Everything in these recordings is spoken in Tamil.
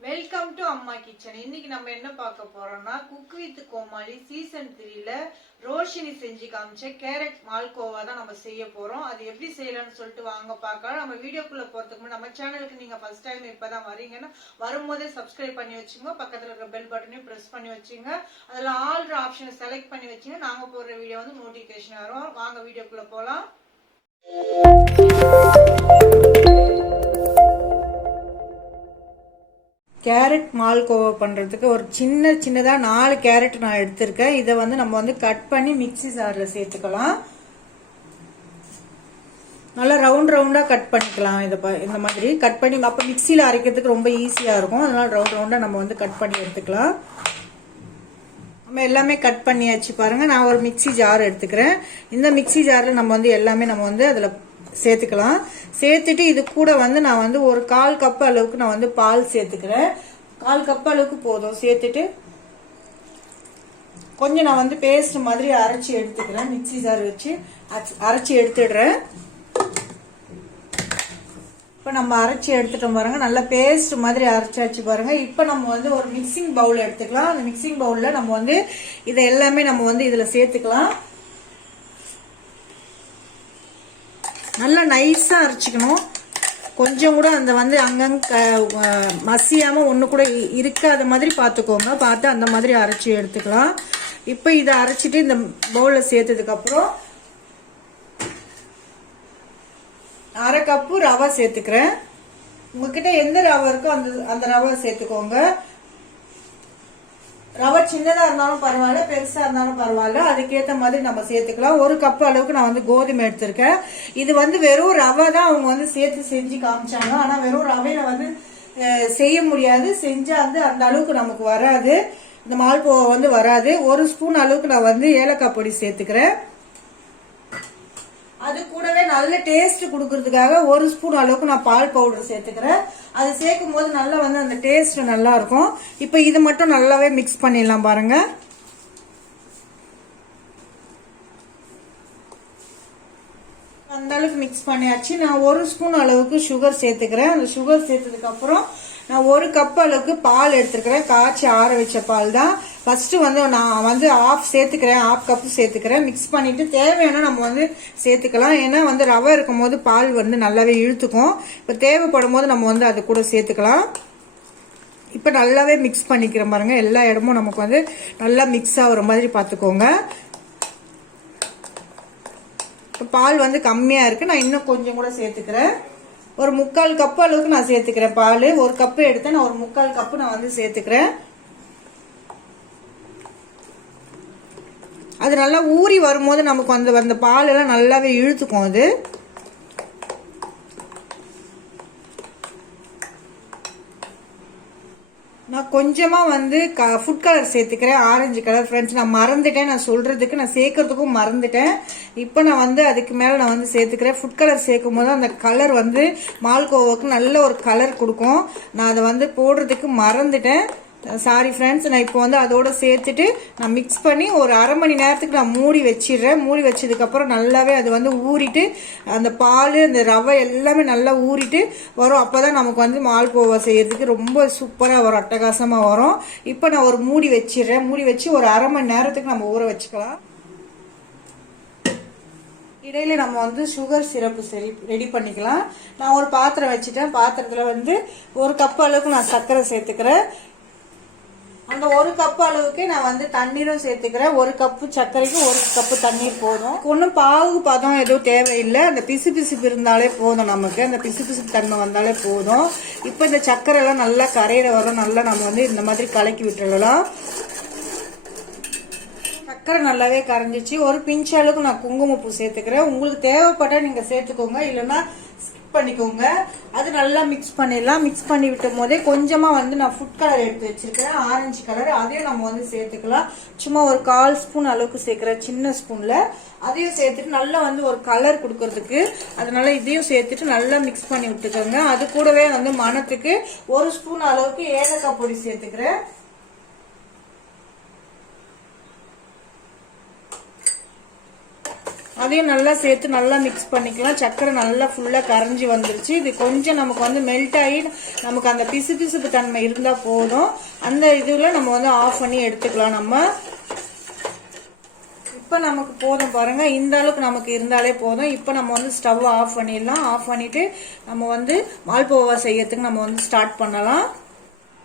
வெல்கம் டு அம்மா கிச்சன். இன்னைக்கு நம்ம என்ன பார்க்க போறோம்னா குக் வித் கோமாளி சீசன் 3ல ரோஷினி செஞ்சு காமிச்ச கேரட் மால்கோவா தான் நம்ம செய்ய போறோம். அது எப்படி செய்யலாம்னு சொல்லிட்டு வாங்க பார்க்கலாம். நம்ம வீடியோக்குள்ள போறதுக்கு முன்னாடி நம்ம சேனலுக்கு நீங்க ஃபர்ஸ்ட் டைம் இப்பதான் வரீங்கன்னா வரும்போதே சப்ஸ்கிரைப் பண்ணி வச்சுங்க. பக்கத்துல இருக்கிற பெல் பட்டனையும் பிரஸ் பண்ணி வச்சுங்க. அதுல ஆல் ஆப்ஷனை செலக்ட் பண்ணி வச்சுங்க. நாங்க போடுற வீடியோ வந்து நோட்டிபிகேஷன் வரும். வாங்க வீடியோக்குள்ள போலாம். கேரட் மால்கோவா பண்ணுறதுக்கு ஒரு சின்னதாக 4 கேரட் நான் எடுத்திருக்கேன். இதை வந்து நம்ம வந்து கட் பண்ணி மிக்சி ஜாரில் சேர்த்துக்கலாம். நல்லா ரவுண்டாக கட் பண்ணிக்கலாம். இந்த மாதிரி கட் பண்ணி அப்போ மிக்சியில் அரைக்கிறதுக்கு ரொம்ப ஈஸியாக இருக்கும். அதனால ரவுண்டாக நம்ம வந்து கட் பண்ணி எடுத்துக்கலாம். நம்ம எல்லாமே கட் பண்ணியாச்சு பாருங்கள். நான் ஒரு மிக்சி ஜார் எடுத்துக்கிறேன். இந்த மிக்சி ஜாரில் நம்ம வந்து எல்லாமே நம்ம வந்து அதில் சேர்த்துக்கலாம். சேர்த்துட்டு இது கூட வந்து நான் வந்து ஒரு 1/4 கப் அளவுக்கு நான் வந்து பால் சேர்த்துக்கிறேன். 1/4 கப் அளவுக்கு போதும். சேர்த்துட்டு கொஞ்சம் நான் வந்து பேஸ்ட் மாதிரி அரைச்சி எடுத்துக்கிறேன். மிக்சி ஜார் வச்சு அரைச்சி எடுத்துடுறேன். இப்போ நம்ம அரைச்சி எடுத்துட்டோம் பாருங்க. நல்லா பேஸ்ட் மாதிரி அரைச்சாச்சு பாருங்க. இப்போ நம்ம வந்து ஒரு மிக்சிங் பவுல் எடுத்துக்கலாம். அந்த மிக்சிங் பவுல்ல நம்ம வந்து இதை எல்லாமே நம்ம வந்து இதுல சேர்த்துக்கலாம். நல்லா நைஸா அரைச்சிக்கணும். கொஞ்சம் கூட அந்த வந்து அங்கங்க மசியாம ஒண்ணு கூட இருக்காத மாதிரி பார்த்துக்கோங்க. பார்த்து அந்த மாதிரி அரைச்சி எடுத்துக்கலாம். இப்போ இதை அரைச்சிட்டு இந்த பவுல்ல சேர்த்ததுக்கு அப்புறம் 1/2 கப்பு ரவை சேர்த்துக்கிறேன். உங்ககிட்ட எந்த ரவை இருக்கோ அந்த ரவை சேர்த்துக்கோங்க. ரவை சின்னதா இருந்தாலும் பரவாயில்ல, பெருசா இருந்தாலும் பரவாயில்ல, அதுக்கேற்ற மாதிரி நம்ம சேர்த்துக்கலாம். 1 கப் அளவுக்கு நான் வந்து கோதுமை எடுத்திருக்கேன். இது வந்து வெறும் ரவை தான் அவங்க வந்து சேர்த்து செஞ்சு காமிச்சாங்க. ஆனா வெறும் ரவையில வந்து செய்ய முடியாது. செஞ்சா வந்து அந்த அளவுக்கு நமக்கு வராது. இந்த மால்போவா வந்து வராது. 1 ஸ்பூன் அளவுக்கு நான் வந்து ஏலக்காய் பொடி சேர்த்துக்கிறேன். அது கூடவே நல்ல டேஸ்ட் கொடுக்கறதுக்காக 1 ஸ்பூன் அளவுக்கு நான் பால் பவுடர் சேர்த்துக்கிறேன். அது சேர்க்கும் போது நல்லா வந்து அந்த டேஸ்ட் நல்லா இருக்கும். இப்போ இது மட்டும் நல்லாவே மிக்ஸ் பண்ணிடலாம் பாருங்க. அந்த அளவுக்கு மிக்ஸ் பண்ணியாச்சு. நான் 1 ஸ்பூன் அளவுக்கு சுகர் சேர்த்துக்கிறேன். அந்த சுகர் சேர்த்ததுக்கு அப்புறம் நான் 1 கப் அளவுக்கு பால் எடுத்துக்கிறேன். காய்ச்சி ஆற வச்ச பால் தான். ஃபர்ஸ்ட் வந்து நான் வந்து ஆஃப் சேர்த்துக்கிறேன். 1/2 கப் சேர்த்துக்கிறேன். மிக்ஸ் பண்ணிட்டு தேவையான நம்ம வந்து சேர்த்துக்கலாம். ஏன்னா வந்து ரவை இருக்கும் போது பால் வந்து நல்லாவே இழுத்துக்கும். இப்போ தேவைப்படும் போது நம்ம வந்து அது கூட சேர்த்துக்கலாம். இப்போ நல்லாவே மிக்ஸ் பண்ணிக்கிறேன் பாருங்க. எல்லா இடமும் நமக்கு வந்து நல்லா மிக்ஸ் ஆகுற மாதிரி பார்த்துக்கோங்க. இப்போ பால் வந்து கம்மியா இருக்கு. நான் இன்னும் கொஞ்சம் கூட சேர்த்துக்கிறேன். ஒரு 3/4 கப் அளவுக்கு நான் சேர்த்துக்கிறேன். பால் 1 கப்பு எடுத்தேன். நான் ஒரு 3/4 கப்பு நான் வந்து சேர்த்துக்கிறேன். அது நல்லா ஊறி வரும்போது நமக்கு அந்த பால் எல்லாம் நல்லாவே இழுத்துக்கும். அது நான் கொஞ்சமா வந்து ஃபுட் கலர் சேர்த்துக்கிறேன். Orange colour. ஃப்ரெண்ட்ஸ் நான் மறந்துட்டேன். நான் சொல்றதுக்கு நான் சேர்க்கறதுக்கும் மறந்துட்டேன். இப்போ நான் வந்து அதுக்கு மேல நான் வந்து சேர்த்துக்கிறேன். ஃபுட் கலர் சேர்க்கும் போது அந்த கலர் வந்து மால்கோவாக்கு நல்ல ஒரு கலர் கொடுக்கும். நான் அதை வந்து போடுறதுக்கு மறந்துட்டேன். Sorry friends. நான் இப்போ வந்து அதோட சேர்த்துட்டு நான் மிக்ஸ் பண்ணி ஒரு 1/2 மணி நேரத்துக்கு நான் மூடி வச்சிடுறேன். மூடி வச்சதுக்கு அப்புறம் நல்லாவே அது வந்து ஊறிட்டு அந்த பால் அந்த ரவை எல்லாமே நல்லா ஊறிட்டு வரும். அப்பதான் நமக்கு வந்து மால்கோவா செய்யறதுக்கு ரொம்ப சூப்பரா வரும், அட்டகாசமா வரும். இப்போ நான் ஒரு மூடி வச்சிடுறேன். மூடி வச்சு ஒரு 1/2 மணி நேரத்துக்கு நம்ம ஊற வச்சுக்கலாம். இடையில நம்ம வந்து சுகர் சிரப்பு ரெடி பண்ணிக்கலாம். நான் ஒரு பாத்திரம் வச்சுட்டேன். பாத்திரத்துல வந்து 1 கப் அளவுக்கு நான் சர்க்கரை சேர்த்துக்கிறேன். அந்த 1 கப் அளவுக்கு நான் வந்து தண்ணீரும் சேர்த்துக்கிறேன். 1 கப்பு சர்க்கரைக்கு 1 கப்பு தண்ணீர் போதும். ஒன்றும் பாகு பதம் எதுவும் தேவையில்லை. அந்த பிசுபிசுப்பு இருந்தாலே போதும். நமக்கு அந்த பிசுபிசுப்பு தன்மை வந்தாலே போதும். இப்போ இந்த சர்க்கரை எல்லாம் நல்லா கரையிற வரும். நல்லா நம்ம வந்து இந்த மாதிரி கலக்கி விட்டுடலாம். சர்க்கரை நல்லாவே கரைஞ்சிச்சு. ஒரு பிஞ்ச் அளவுக்கு நான் குங்குமப்பூ சேர்த்துக்கிறேன். உங்களுக்கு தேவைப்பட்டா நீங்க சேர்த்துக்கோங்க, இல்லைன்னா பண்ணிக்கோங்க. அது நல்லா மிக்ஸ் பண்ணிடலாம். மிக்ஸ் பண்ணி விட்டும் போதே கொஞ்சமா வந்து நான் ஃபுட் கலர் எடுத்து வச்சிருக்கிறேன், ஆரஞ்சு கலர். அதையும் நம்ம வந்து சேர்த்துக்கலாம். சும்மா ஒரு 1/4 ஸ்பூன் அளவுக்கு சேர்க்கிறேன், சின்ன ஸ்பூன்ல. அதையும் சேர்த்துட்டு நல்லா வந்து ஒரு கலர் கொடுக்கறதுக்கு அதனால இதையும் சேர்த்துட்டு நல்லா மிக்ஸ் பண்ணி விட்டுக்கோங்க. அது கூடவே வந்து மணத்துக்கு 1 ஸ்பூன் அளவுக்கு ஏலக்காய் பொடி சேர்த்துக்கிறேன். அதையும் நல்லா சேர்த்து நல்லா மிக்ஸ் பண்ணிக்கலாம். சர்க்கரை நல்லா ஃபுல்லாக கரைஞ்சி வந்துருச்சு. இது கொஞ்சம் நமக்கு வந்து மெல்ட் ஆகி நமக்கு அந்த பிசுபிசுப்பு தன்மை இருந்தால் போதும். அந்த இதில் நம்ம வந்து ஆஃப் பண்ணி எடுத்துக்கலாம். நம்ம இப்போ நமக்கு போதும் பாருங்க, இந்த அளவுக்கு நமக்கு இருந்தாலே போதும். இப்போ நம்ம வந்து ஸ்டவ் ஆஃப் பண்ணிடலாம். ஆஃப் பண்ணிட்டு நம்ம வந்து மால்போவா செய்யறதுக்கு நம்ம வந்து ஸ்டார்ட் பண்ணலாம்.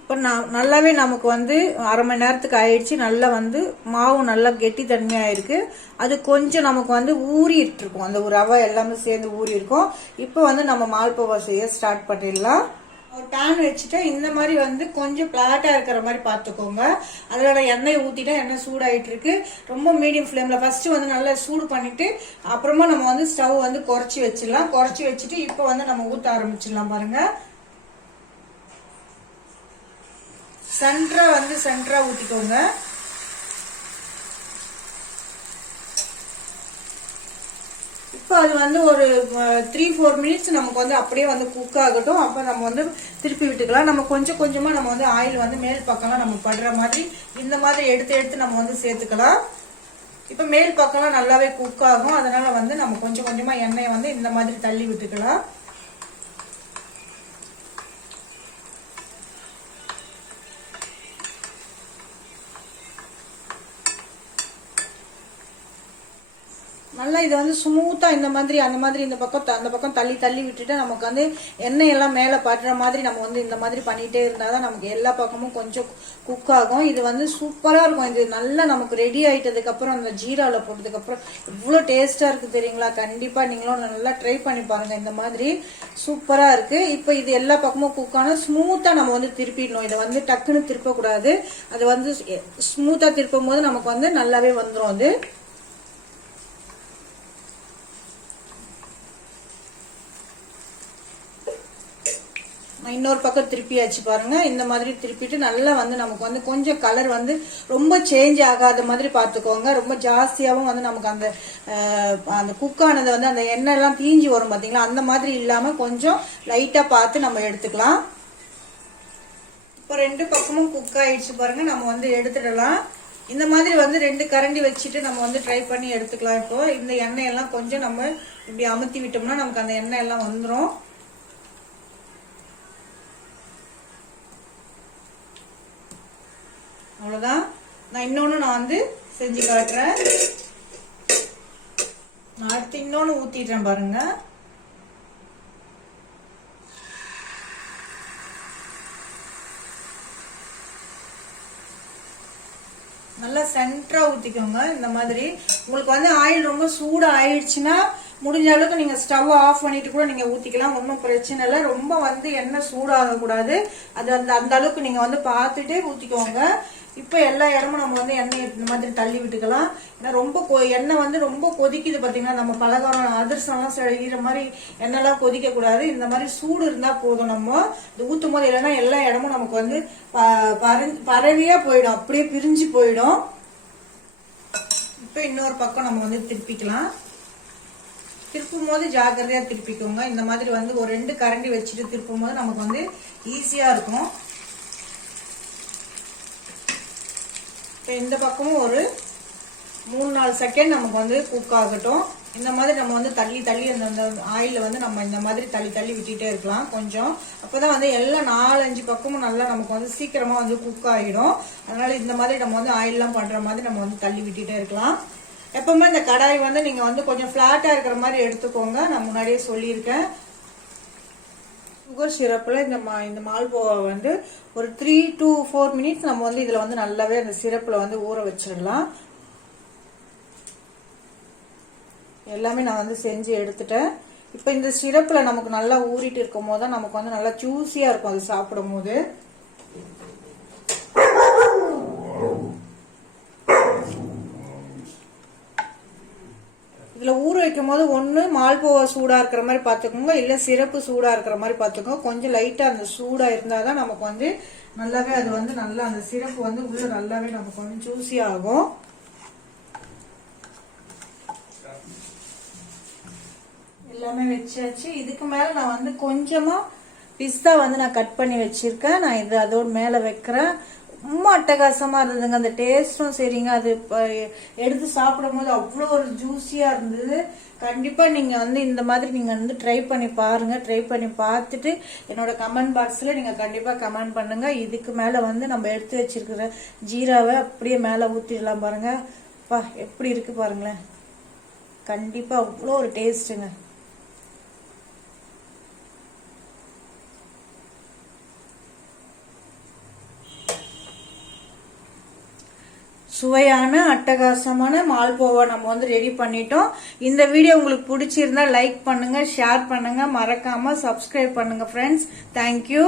இப்போ நல்லாவே நமக்கு வந்து அரை மணி நேரத்துக்கு ஆயிடுச்சு. நல்லா வந்து மாவு நல்லா கெட்டி தன்மையாக இருக்கு. அது கொஞ்சம் நமக்கு வந்து ஊறிட்டு இருக்கும், அந்த ஒரு ரவை எல்லாமே சேர்ந்து ஊறி இருக்கும். இப்போ வந்து நம்ம மால்போவா செய்ய ஸ்டார்ட் பண்ணிடலாம். ஒரு பேன் வச்சுட்டு இந்த மாதிரி வந்து கொஞ்சம் பிளாட்டா இருக்கிற மாதிரி பார்த்துக்கோங்க. அதோட எண்ணெய் ஊற்றிட்டா எண்ணெய் சூடாயிட்டு இருக்கு. ரொம்ப மீடியம் ஃப்ளேமில் ஃபர்ஸ்ட் வந்து நல்லா சூடு பண்ணிட்டு அப்புறமா நம்ம வந்து ஸ்டவ் வந்து குறைச்சி வச்சிடலாம். குறைச்சி வச்சுட்டு இப்போ வந்து நம்ம ஊற்ற ஆரம்பிச்சிடலாம். பாருங்க, சென்டரா ஊத்திக்கோங்க. இப்போ அது வந்து ஒரு 3-4 மினிட்ஸ் நமக்கு வந்து அப்படியே வந்து குக் ஆகட்டும். அப்போ நம்ம வந்து திருப்பி விட்டுக்கலாம். நம்ம கொஞ்சம் கொஞ்சமா நம்ம வந்து ஆயில் வந்து மேல் பக்கம்லாம் நம்ம படுற மாதிரி இந்த மாதிரி எடுத்து நம்ம வந்து சேர்த்துக்கலாம். இப்போ மேல் பக்கம்லாம் நல்லாவே குக் ஆகும். அதனால வந்து நம்ம கொஞ்சம் கொஞ்சமா எண்ணெயை வந்து இந்த மாதிரி தள்ளி விட்டுக்கலாம். நல்லா இது வந்து ஸ்மூத்தா இந்த மாதிரி அந்த மாதிரி இந்த பக்கம் அந்த பக்கம் தள்ளி விட்டுட்டு நமக்கு வந்து எண்ணெய் எல்லாம் மேல படுற மாதிரி நம்ம வந்து இந்த மாதிரி பண்ணிட்டே இருந்தாதான் நமக்கு எல்லா பக்கமும் கொஞ்சம் குக் ஆகும். இது வந்து சூப்பரா இருக்கும். இது நல்லா நமக்கு ரெடி ஆயிட்டதுக்கு அப்புறம் அந்த ஜீரால போட்டதுக்கு அப்புறம் இவ்வளவு டேஸ்டா இருக்கு தெரியுங்களா? கண்டிப்பா நீங்களும் நல்லா ட்ரை பண்ணி பாருங்க. இந்த மாதிரி சூப்பரா இருக்கு. இப்ப இது எல்லா பக்கமும் குக் ஆனா ஸ்மூத்தா நம்ம வந்து திருப்பிடணும். இதை வந்து டக்குன்னு திருப்ப கூடாது. அது வந்து ஸ்மூத்தா திருப்பும் போது நமக்கு வந்து நல்லாவே வந்துடும். அது இன்னொரு பக்கம் திருப்பியாச்சு பாருங்க. இந்த மாதிரி திருப்பிட்டு நல்லா வந்து நமக்கு வந்து கொஞ்சம் கலர் வந்து ரொம்ப சேஞ்ச் ஆகாத மாதிரி பார்த்துக்கோங்க. ரொம்ப ஜாஸ்தியாகவும் வந்து நமக்கு அந்த குக்கானது வந்து அந்த எண்ணெய் எல்லாம் தீஞ்சி வரும் பாத்தீங்களா? அந்த மாதிரி இல்லாம கொஞ்சம் லைட்டா பார்த்து நம்ம எடுத்துக்கலாம். இப்போ 2 பக்கமும் குக் ஆயிடுச்சு பாருங்க. நம்ம வந்து எடுத்துடலாம். இந்த மாதிரி வந்து 2 கரண்டி வச்சுட்டு நம்ம வந்து ட்ரை பண்ணி எடுத்துக்கலாம். இப்போ இந்த எண்ணெய் எல்லாம் கொஞ்சம் நம்ம இப்படி அமுத்தி விட்டோம்னா நமக்கு அந்த எண்ணெய் எல்லாம் வந்துடும். அவ்வளவுதான். நான் இன்னொன்னு வந்து செஞ்சு காட்டுறேன். நான் அடுத்து இன்னொன்னு ஊத்திடுறேன் பாருங்க. நல்லா சென்டரா ஊத்திக்கோங்க. இந்த மாதிரி உங்களுக்கு வந்து ஆயில் ரொம்ப சூடா ஆயிடுச்சுன்னா முடிஞ்ச அளவுக்கு நீங்க ஸ்டவ் ஆஃப் பண்ணிட்டு கூட நீங்க ஊத்திக்கலாம். ஒன்றும் பிரச்சனை இல்லை. ரொம்ப வந்து எண்ணெய் சூடாக கூடாது. அது அந்த அளவுக்கு நீங்க வந்து பார்த்துட்டு ஊத்திக்கோங்க. இப்ப எல்லா இடமும் நம்ம வந்து எண்ணெய் இந்த மாதிரி தள்ளி விட்டுக்கலாம். ஏன்னா ரொம்ப எண்ணெய் வந்து ரொம்ப கொதிக்குது பாத்தீங்கன்னா, நம்ம பலகாரம் அதிரசம் எல்லாம் செய்யற மாதிரி எண்ணெய் எல்லாம் கொதிக்க கூடாது. இந்த மாதிரி சூடு இருந்தா போதும். நம்ம இது ஊத்தும் போது இல்லைன்னா எல்லா இடமும் நமக்கு வந்து பரவியா போயிடும், அப்படியே பிரிஞ்சு போயிடும். இப்ப இன்னொரு பக்கம் நம்ம வந்து திருப்பிக்கலாம். திருப்பும் போது ஜாக்கிரதையா திருப்பிக்கோங்க. இந்த மாதிரி வந்து ஒரு 2 கரண்டி வச்சுட்டு திருப்பும் போது நமக்கு வந்து ஈஸியா இருக்கும். இந்த பக்கமும் ஒரு 3-4 செகண்ட் நமக்கு வந்து குக் ஆகட்டும். இந்த மாதிரி நம்ம வந்து தள்ளி அந்த ஆயில வந்து நம்ம இந்த மாதிரி தள்ளி விட்டுட்டே இருக்கலாம் கொஞ்சம். அப்பதான் வந்து எல்லாம் 4-5 பக்கமும் நல்லா நமக்கு வந்து சீக்கிரமா வந்து குக் ஆகிடும். அதனால இந்த மாதிரி நம்ம வந்து ஆயில் எல்லாம் பண்ற மாதிரி நம்ம வந்து தள்ளி விட்டுட்டே இருக்கலாம். எப்பவுமே இந்த கடாய் வந்து நீங்க வந்து கொஞ்சம் பிளாட்டா இருக்கிற மாதிரி எடுத்துக்கோங்க. நான் முன்னாடியே சொல்லியிருக்கேன். சுகர் சிரப்ல இந்த மால்போவா வந்து ஒரு 3 to 4 மினிட்ஸ் நம்ம வந்து இதுல வந்து நல்லாவே அந்த சிரப்ல வந்து ஊற வச்சிடலாம். எல்லாமே நான் வந்து செஞ்சு எடுத்துட்டேன். இப்ப இந்த சிரப்ல நமக்கு நல்லா ஊறிட்டு இருக்கும் போது நமக்கு வந்து நல்லா ஜூசியா இருக்கும் அது சாப்பிடும் போது. இதுல ஊற வைக்கும் போது ஒண்ணு மால்போவா சூடா இருக்கிற மாதிரி பாத்துக்கோங்க, இல்ல சிரப்பு சூடா இருக்கிற மாதிரி பாத்துக்கோங்க. கொஞ்சம் லைட்டா அந்த சூடா இருந்தாதான் நமக்கு வந்து நல்லாவே அது வந்து நல்லா அந்த சிரப்பு வந்து உள்ள நல்லாவே நமக்கு வந்து ஜூசி ஆகும். எல்லாமே வச்சாச்சு. இதுக்கு மேல நான் வந்து கொஞ்சமா பிஸ்தா வந்து நான் கட் பண்ணி வச்சிருக்கேன். நான் இது அதோட மேல வைக்கிறேன். ரொம்ப அட்டகாசமா இருந்ததுங்க. அந்த டேஸ்டும் சரிங்க. அது எடுத்து சாப்பிடும் போது அவ்வளோ ஒரு ஜூஸியா இருந்தது. கண்டிப்பா நீங்க வந்து இந்த மாதிரி நீங்க வந்து ட்ரை பண்ணி பாருங்க. ட்ரை பண்ணி பார்த்துட்டு என்னோட கமெண்ட் பாக்ஸ்ல நீங்க கண்டிப்பா கமெண்ட் பண்ணுங்க. இதுக்கு மேல வந்து நம்ம எடுத்து வச்சிருக்கிற ஜீராவை அப்படியே மேல ஊத்திடலாம் பாருங்க. எப்படி இருக்கு பாருங்களேன். கண்டிப்பா அவ்வளோ ஒரு டேஸ்ட்டுங்க. சுவையான அட்டகாசமான மால்போவா நம்ம வந்து ரெடி பண்ணிட்டோம். இந்த வீடியோ உங்களுக்கு பிடிச்சிருந்தா லைக் பண்ணுங்க, ஷேர் பண்ணுங்க, மறக்காம சப்ஸ்கிரைப் பண்ணுங்க ஃப்ரெண்ட்ஸ். தேங்க்யூ.